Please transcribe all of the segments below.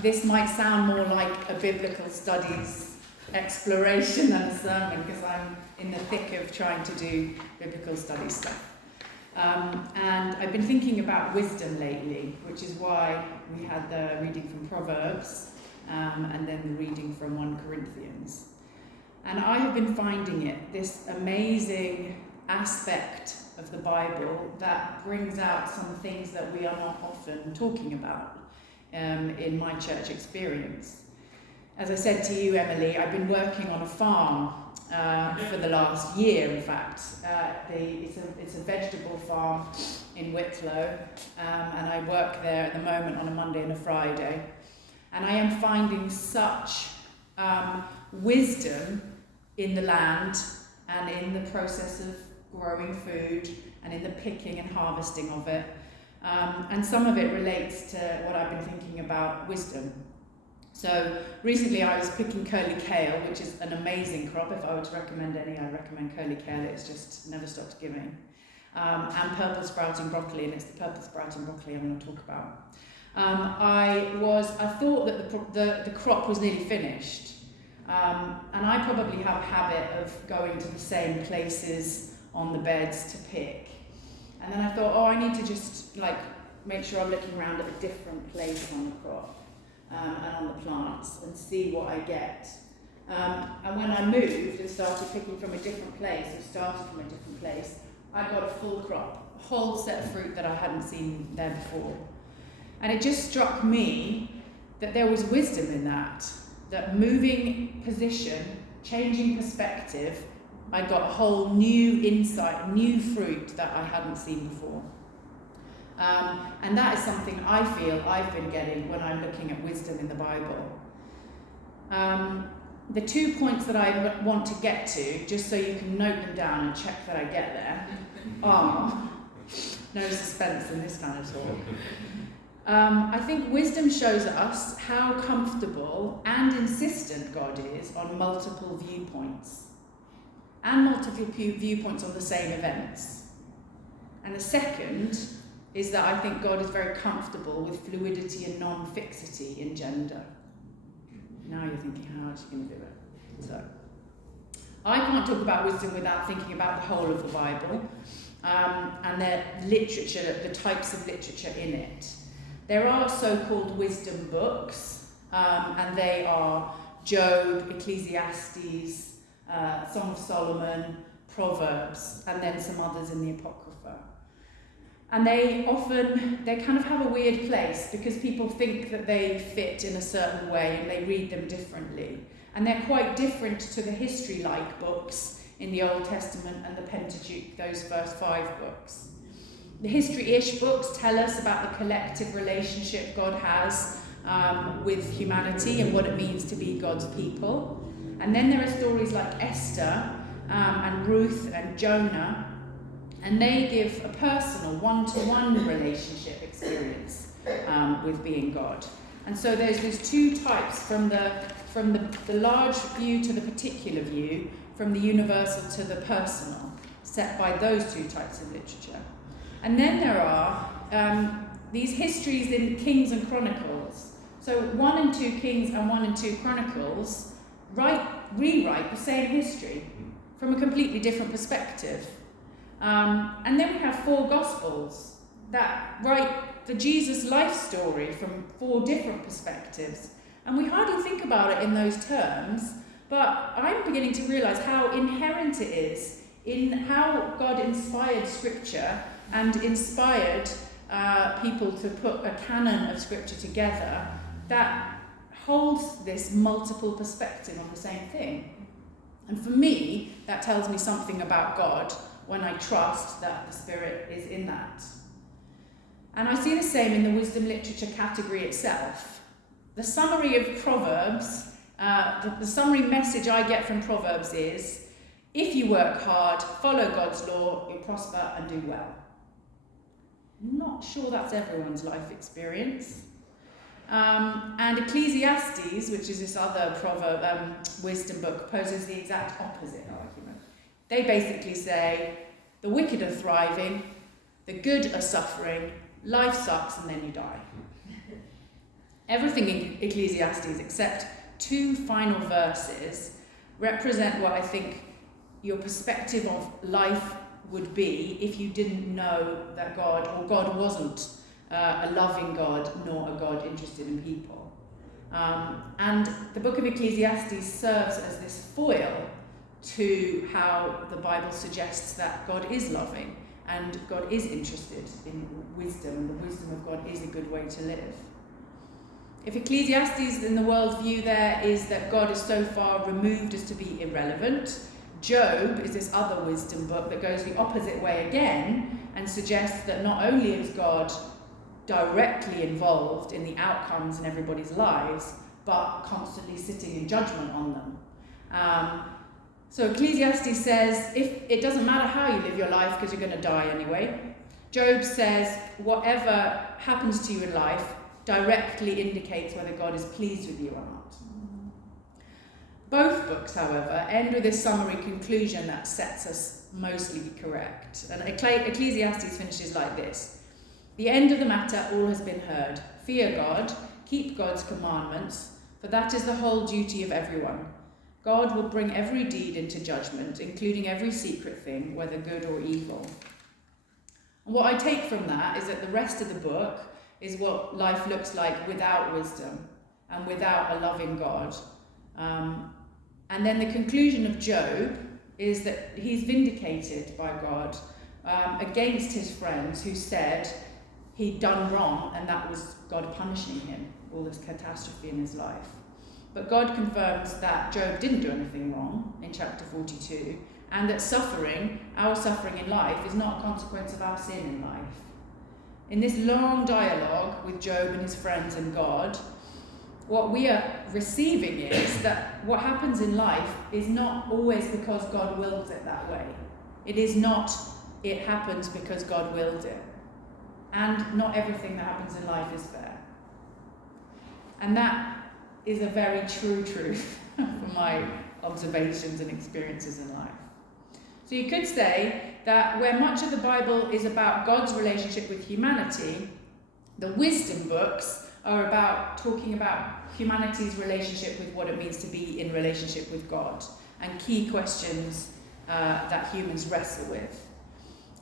This might sound more like a biblical studies exploration than a sermon, because I'm in the thick of trying to do biblical studies stuff. And I've been thinking about wisdom lately, which is why we had the reading from Proverbs and then the reading from 1 Corinthians. And I have been finding it this amazing aspect of the Bible that brings out some things that we are not often talking about in my church experience. As I said to you, Emily, I've been working on a farm for the last year, in fact. It's a vegetable farm in Wicklow, and I work there at the moment on a Monday and a Friday. And I am finding such wisdom in the land and in the process of growing food and in the picking and harvesting of it. And some of it relates to what I've been thinking about wisdom. So recently I was picking curly kale, which is an amazing crop. If I were to recommend any, I'd recommend curly kale. It's just never stops giving. And purple sprouting broccoli, and it's the purple sprouting broccoli I want to talk about. I thought that the crop was nearly finished. And I probably have a habit of going to the same places on the beds to pick. And then I thought, I need to just make sure I'm looking around at a different place on the crop and on the plants and see what I get. And when I moved and started picking from a different place, I got a full crop, a whole set of fruit that I hadn't seen there before. And it just struck me that there was wisdom in that moving position, changing perspective, I got a whole new insight, new fruit that I hadn't seen before. And that is something I feel I've been getting when I'm looking at wisdom in the Bible. The 2 points that I want to get to, just so you can note them down and check that I get there, are no suspense in this kind of talk. I think wisdom shows us how comfortable and insistent God is on multiple viewpoints. And multiple viewpoints on the same events. And the second is that I think God is very comfortable with fluidity and non-fixity in gender. Now you're thinking, how is she going to do it? So, I can't talk about wisdom without thinking about the whole of the Bible and the literature, the types of literature in it. There are so-called wisdom books, and they are Job, Ecclesiastes, Song of Solomon, Proverbs, and then some others in the Apocrypha. And they kind of have a weird place because people think that they fit in a certain way and they read them differently. And they're quite different to the history-like books in the Old Testament and the Pentateuch, those first 5 books. The history-ish books tell us about the collective relationship God has with humanity and what it means to be God's people. And then there are stories like Esther and Ruth and Jonah, and they give a personal one-to-one relationship experience with being God. And so there's these 2 types, from the large view to the particular view, from the universal to the personal, set by those 2 types of literature. And then there are these histories in Kings and Chronicles. So 1 and 2 Kings and 1 and 2 Chronicles rewrite the same history from a completely different perspective. And then we have 4 Gospels that write the Jesus life story from 4 different perspectives. And we hardly think about it in those terms, but I'm beginning to realise how inherent it is in how God inspired Scripture and inspired people to put a canon of Scripture together that holds this multiple perspective on the same thing. And for me, that tells me something about God when I trust that the Spirit is in that. And I see the same in the wisdom literature category itself. The summary of Proverbs, the summary message I get from Proverbs is, if you work hard, follow God's law, you'll prosper and do well. I'm not sure that's everyone's life experience. And Ecclesiastes, which is this other wisdom book, poses the exact opposite argument. They basically say, the wicked are thriving, the good are suffering, life sucks and then you die. Everything in Ecclesiastes except 2 final verses represent what I think your perspective of life would be if you didn't know that God, or God wasn't a loving God nor a God interested in people. And the book of Ecclesiastes serves as this foil to how the Bible suggests that God is loving and God is interested in wisdom, and the wisdom of God is a good way to live. If Ecclesiastes in the world's view there is that God is so far removed as to be irrelevant, Job is this other wisdom book that goes the opposite way again and suggests that not only is God directly involved in the outcomes in everybody's lives, but constantly sitting in judgment on them. So Ecclesiastes says, if it doesn't matter how you live your life because you're going to die anyway. Job says, whatever happens to you in life directly indicates whether God is pleased with you or not. Both books, however, end with this summary conclusion that sets us mostly correct. And Ecclesiastes finishes like this. The end of the matter, all has been heard. Fear God, keep God's commandments, for that is the whole duty of everyone. God will bring every deed into judgment, including every secret thing, whether good or evil. And what I take from that is that the rest of the book is what life looks like without wisdom and without a loving God. And then the conclusion of Job is that he's vindicated by God against his friends who said he'd done wrong and that was God punishing him, all this catastrophe in his life. But God confirms that Job didn't do anything wrong in chapter 42, and that suffering, our suffering in life, is not a consequence of our sin in life. In this long dialogue with Job and his friends and God, what we are receiving is that what happens in life is not always because God wills it that way. It is not, it happens because God willed it. And not everything that happens in life is fair. And that is a very true truth from my observations and experiences in life. So you could say that where much of the Bible is about God's relationship with humanity, the wisdom books are about talking about humanity's relationship with what it means to be in relationship with God and key questions that humans wrestle with.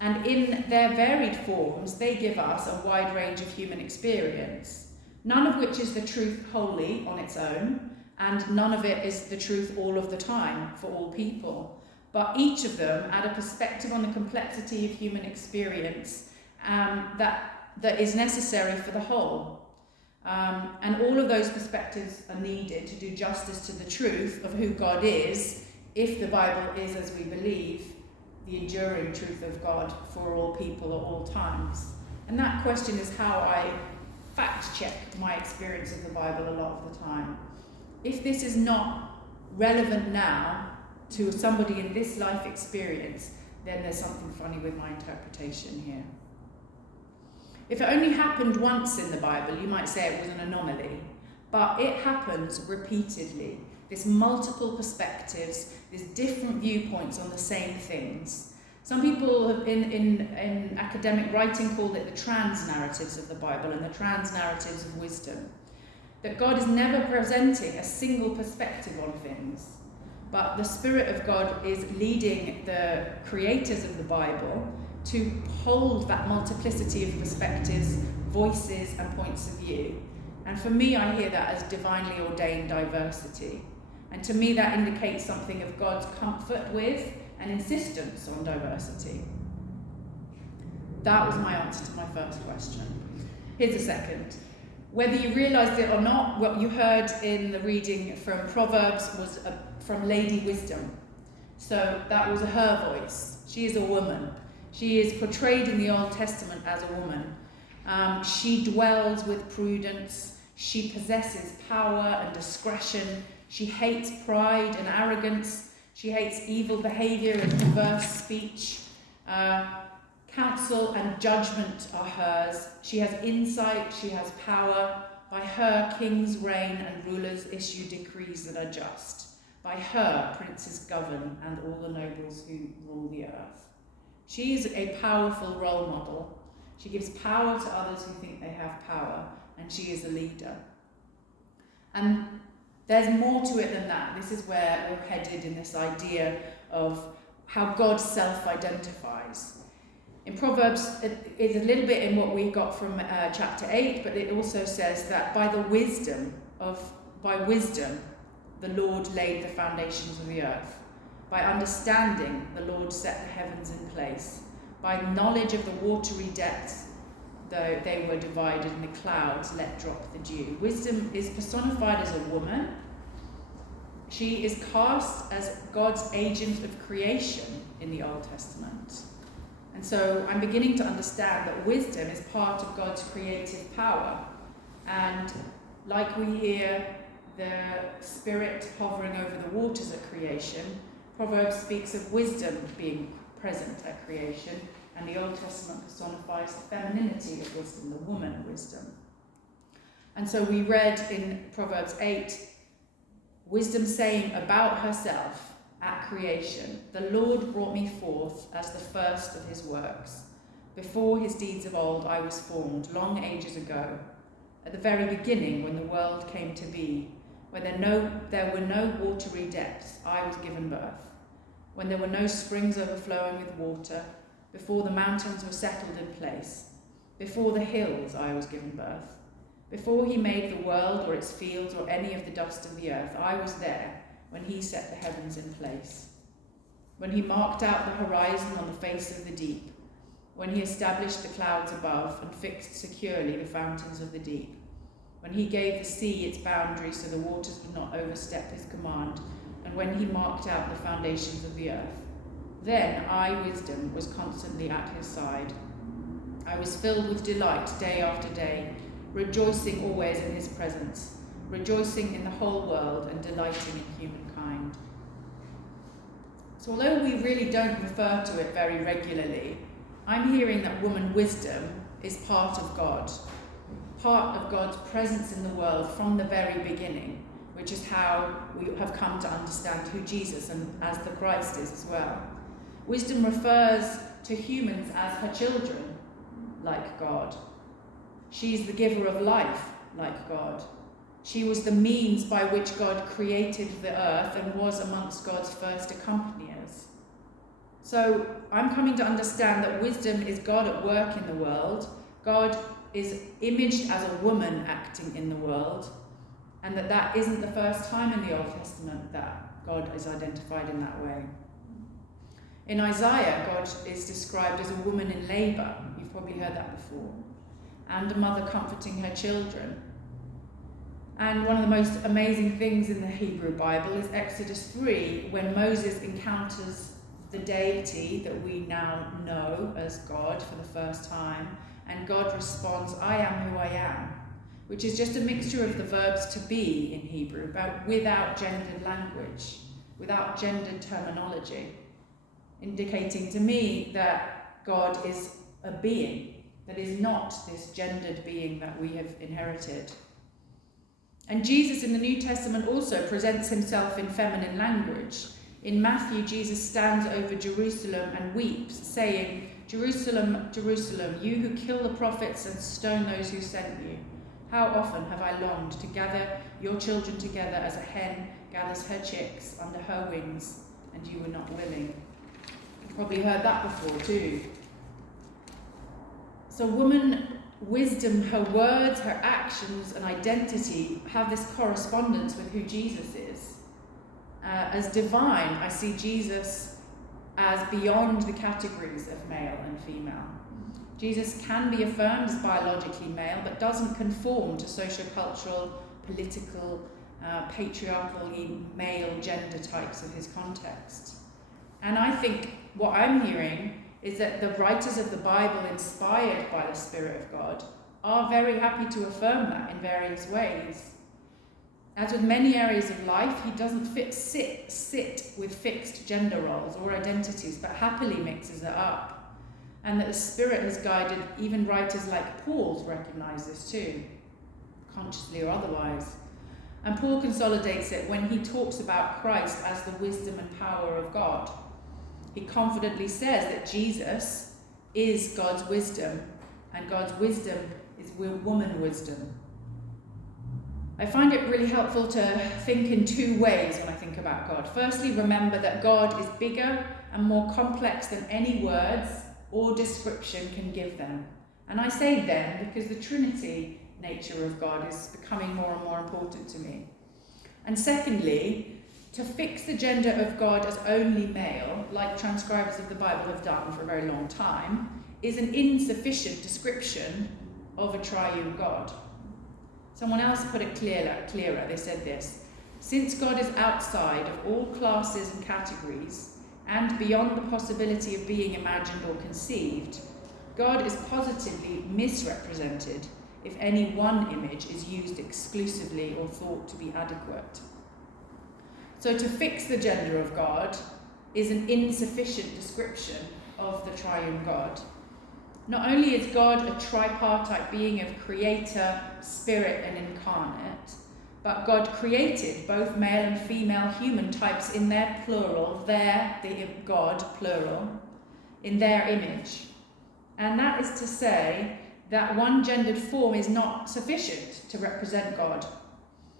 And in their varied forms, they give us a wide range of human experience, none of which is the truth wholly on its own, and none of it is the truth all of the time for all people. But each of them add a perspective on the complexity of human experience that is necessary for the whole. And all of those perspectives are needed to do justice to the truth of who God is, if the Bible is, as we believe, the enduring truth of God for all people at all times. And that question is how I fact-check my experience of the Bible a lot of the time. If this is not relevant now to somebody in this life experience, then there's something funny with my interpretation here. If it only happened once in the Bible, you might say it was an anomaly, but it happens repeatedly. There's multiple perspectives, there's different viewpoints on the same things. Some people have in academic writing called it the trans-narratives of the Bible and the trans-narratives of wisdom. That God is never presenting a single perspective on things, but the Spirit of God is leading the creators of the Bible to hold that multiplicity of perspectives, voices, and points of view. And for me, I hear that as divinely ordained diversity. And to me, that indicates something of God's comfort with and insistence on diversity. That was my answer to my first question. Here's a second. Whether you realised it or not, what you heard in the reading from Proverbs was from Lady Wisdom. So that was her voice. She is a woman. She is portrayed in the Old Testament as a woman. She dwells with prudence. She possesses power and discretion. She hates pride and arrogance. She hates evil behaviour and perverse speech. Counsel and judgment are hers. She has insight. She has power. By her, kings reign and rulers issue decrees that are just. By her, princes govern and all the nobles who rule the earth. She is a powerful role model. She gives power to others who think they have power, and she is a leader. And there's more to it than that. This is where we're headed in this idea of how God self-identifies. In Proverbs, it's a little bit in what we got from chapter 8, but it also says that by wisdom, the Lord laid the foundations of the earth. By understanding, the Lord set the heavens in place. By knowledge of the watery depths, though they were divided, and the clouds let drop the dew. Wisdom is personified as a woman. She is cast as God's agent of creation in the Old Testament. And so I'm beginning to understand that wisdom is part of God's creative power. And like we hear the Spirit hovering over the waters at creation, Proverbs speaks of wisdom being present at creation, and the Old Testament personifies the femininity of wisdom, the woman wisdom. And so we read in Proverbs 8, wisdom saying about herself, at creation, the Lord brought me forth as the first of his works. Before his deeds of old I was formed, long ages ago. At the very beginning, when the world came to be, when there were no watery depths, I was given birth. When there were no springs overflowing with water, before the mountains were settled in place, before the hills I was given birth. Before he made the world or its fields or any of the dust of the earth, I was there when he set the heavens in place. When he marked out the horizon on the face of the deep, when he established the clouds above and fixed securely the fountains of the deep, when he gave the sea its boundaries so the waters would not overstep his command, and when he marked out the foundations of the earth, then I, wisdom, was constantly at his side. I was filled with delight day after day, rejoicing always in his presence, rejoicing in the whole world and delighting in humankind. So although we really don't refer to it very regularly, I'm hearing that woman wisdom is part of God, part of God's presence in the world from the very beginning, which is how we have come to understand who Jesus and as the Christ is as well. Wisdom refers to humans as her children, like God. She's the giver of life, like God. She was the means by which God created the earth and was amongst God's first accompaniers. So I'm coming to understand that wisdom is God at work in the world. God is imaged as a woman acting in the world, and that isn't the first time in the Old Testament that God is identified in that way. In Isaiah, God is described as a woman in labour. You've probably heard that before. And a mother comforting her children. And one of the most amazing things in the Hebrew Bible is Exodus 3, when Moses encounters the deity that we now know as God for the first time, and God responds, I am who I am, which is just a mixture of the verbs to be in Hebrew, but without gendered language, without gendered terminology, indicating to me that God is a being that is not this gendered being that we have inherited. And Jesus in the New Testament also presents himself in feminine language. In Matthew, Jesus stands over Jerusalem and weeps, saying, Jerusalem, Jerusalem, you who kill the prophets and stone those who sent you. How often have I longed to gather your children together as a hen gathers her chicks under her wings, and you were not willing. You've probably heard that before too. So woman wisdom, her words, her actions and identity have this correspondence with who Jesus is. As divine, I see Jesus as beyond the categories of male and female. Jesus can be affirmed as biologically male, but doesn't conform to sociocultural, political, patriarchally male gender types of his context. And I think what I'm hearing is that the writers of the Bible, inspired by the Spirit of God, are very happy to affirm that in various ways. As with many areas of life, he doesn't sit with fixed gender roles or identities, but happily mixes it up. And that the Spirit has guided even writers like Paul to recognize this too, consciously or otherwise. And Paul consolidates it when he talks about Christ as the wisdom and power of God. He confidently says that Jesus is God's wisdom, and God's wisdom is woman wisdom. I find it really helpful to think in two ways when I think about God. Firstly, remember that God is bigger and more complex than any words or description can give them. And I say them because the Trinity nature of God is becoming more and more important to me. And secondly, to fix the gender of God as only male, like transcribers of the Bible have done for a very long time, is an insufficient description of a triune God. Someone else put it clearer. They said this: since God is outside of all classes and categories and beyond the possibility of being imagined or conceived, God is positively misrepresented if any one image is used exclusively or thought to be adequate. So to fix the gender of God is an insufficient description of the triune God. Not only is God a tripartite being of creator, spirit, and incarnate, but God created both male and female human types in their plural, the God, plural, in their image. And that is to say that one gendered form is not sufficient to represent God.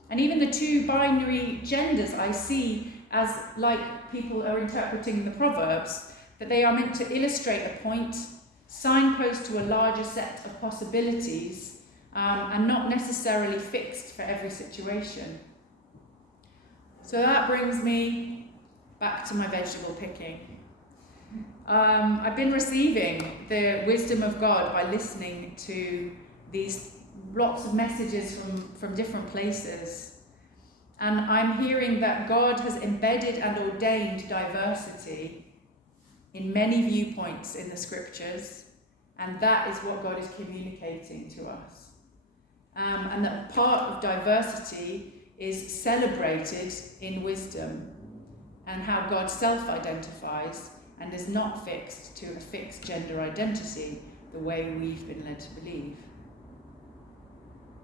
And even the two binary genders I see as, like people are interpreting the Proverbs, that they are meant to illustrate a point, signpost to a larger set of possibilities, and not necessarily fixed for every situation. So that brings me back to my vegetable picking. I've been receiving the wisdom of God by listening to these lots of messages from different places. And I'm hearing that God has embedded and ordained diversity in many viewpoints in the scriptures, and that is what God is communicating to us. And that part of diversity is celebrated in wisdom, and how God self-identifies and is not fixed to a fixed gender identity the way we've been led to believe.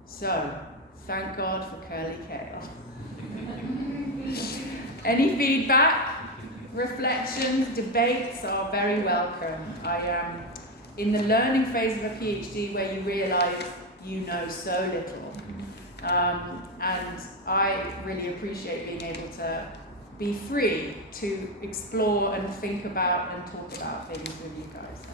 So, thank God for curly kale. Any feedback, reflections, debates are very welcome. I am in the learning phase of a PhD where you realise you know so little. And I really appreciate being able to be free to explore and think about and talk about things with you guys. So